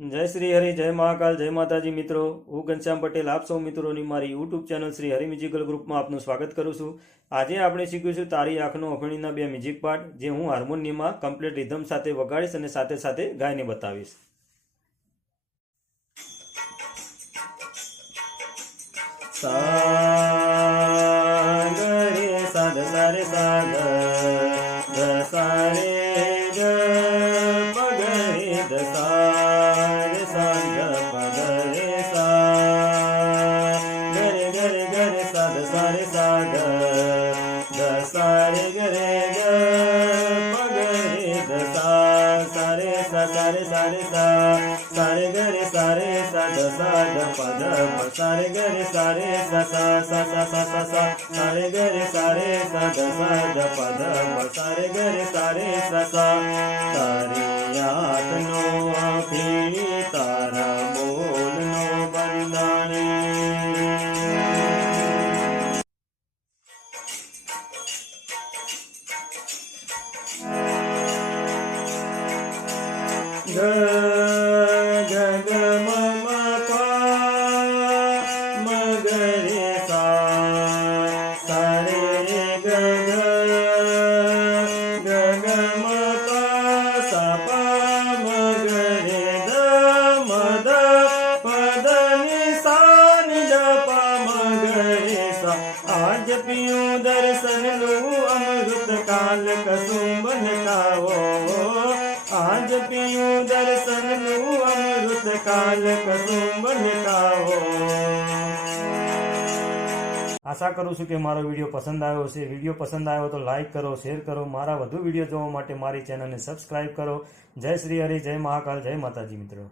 જય શ્રી હરિ, જય મહાકાલ, જય માતાજી મિત્રો. હું ઘનશ્યામ પટેલ આપ સૌ મિત્રોની મારી YouTube channel Shri Hari musical ગ્રુપમાં આપનું સ્વાગત કરું છું. આજે આપણે શીખીશું તારી આંખનો અખણીના બે મ્યુઝિક પાર્ટ, જે હું હાર્મોનિયમમાં કમ્પ્લીટ રિધમ સાથે વગાડીશ અને સાથે સાથે ગાઈને બતાવીશ. સા ગ રે સા ધ સા રે સા ગ ધ સા રે ગ પ ગ રે ધ સા રે સા ગ પ ગ રે સા ગ રે સા ધ સા રે સા ગ ધ સા રે ગ રે ગ પ ગ રે ધ સા સા રે સા સા રે સા રે સા સા રે ગ રે સા રે સા ધ સા ગ પ ધ પ સા રે ગ રે સા રે સા સા સા સા સા સા સા સા રે ગ રે સા રે સા ધ સા ધ પ ધ પ સા રે ગ રે સા રે સા સા. તારી આંખનો અખીણી તારા બોલનો બંધાણી. ગ ગ ગ મ મ પા મ ગ રે સા સા રે રે ગ ગ ગ ગ મ પા સા પા મ ગ રે દ મ દ પ દ નિ સા નિ દ પા મ ગ રે સા. આજ પિયું દર્શનનું અમૃત કાલ કસુંબન કાવો. આજ પિયું દર્શનનું અમૃત કાલ કસુંબન કાવો. આશા કરું છું કે મારો વિડીયો પસંદ આવ્યો હશે. વિડીયો પસંદ આવ્યો તો લાઈક કરો, શેર કરો. મારા વધુ વિડીયો જોવા માટે મારી ચેનલને સબસ્ક્રાઈબ કરો. જય શ્રી હરિ, જય મહાકાલ, જય માતાજી મિત્રો.